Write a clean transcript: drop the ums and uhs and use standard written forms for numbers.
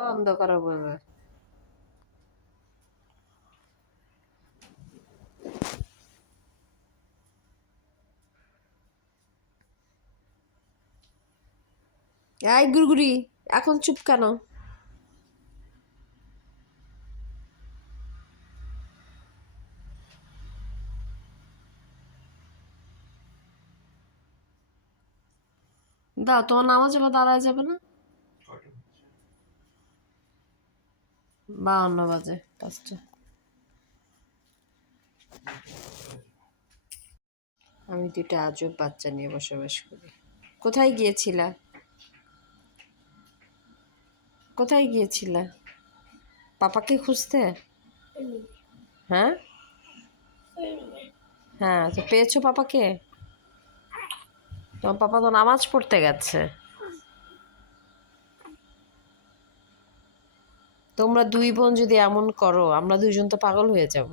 বন্ধ করো বলবে। এই গুড়গুড়ি, এখন চুপ কেন? দাও, তোমার নামাজ আবার দাঁড়ায় যাবে না? 52 বাজে, 5টা। আমি দুটো আজব বাচ্চা নিয়ে বসবাস করি। কোথায় গিয়েছিলা? কোথায় গিয়েছিলা? পাপাকে খুঁজতে? হ্যাঁ হ্যাঁ, তো পেয়েছো পাপাকে? তোমার পাপা তো নামাজ পড়তে গেছে। তোমরা দুই বোন যদি এমন করো, আমরা দুইজন তো পাগল হয়ে যাব।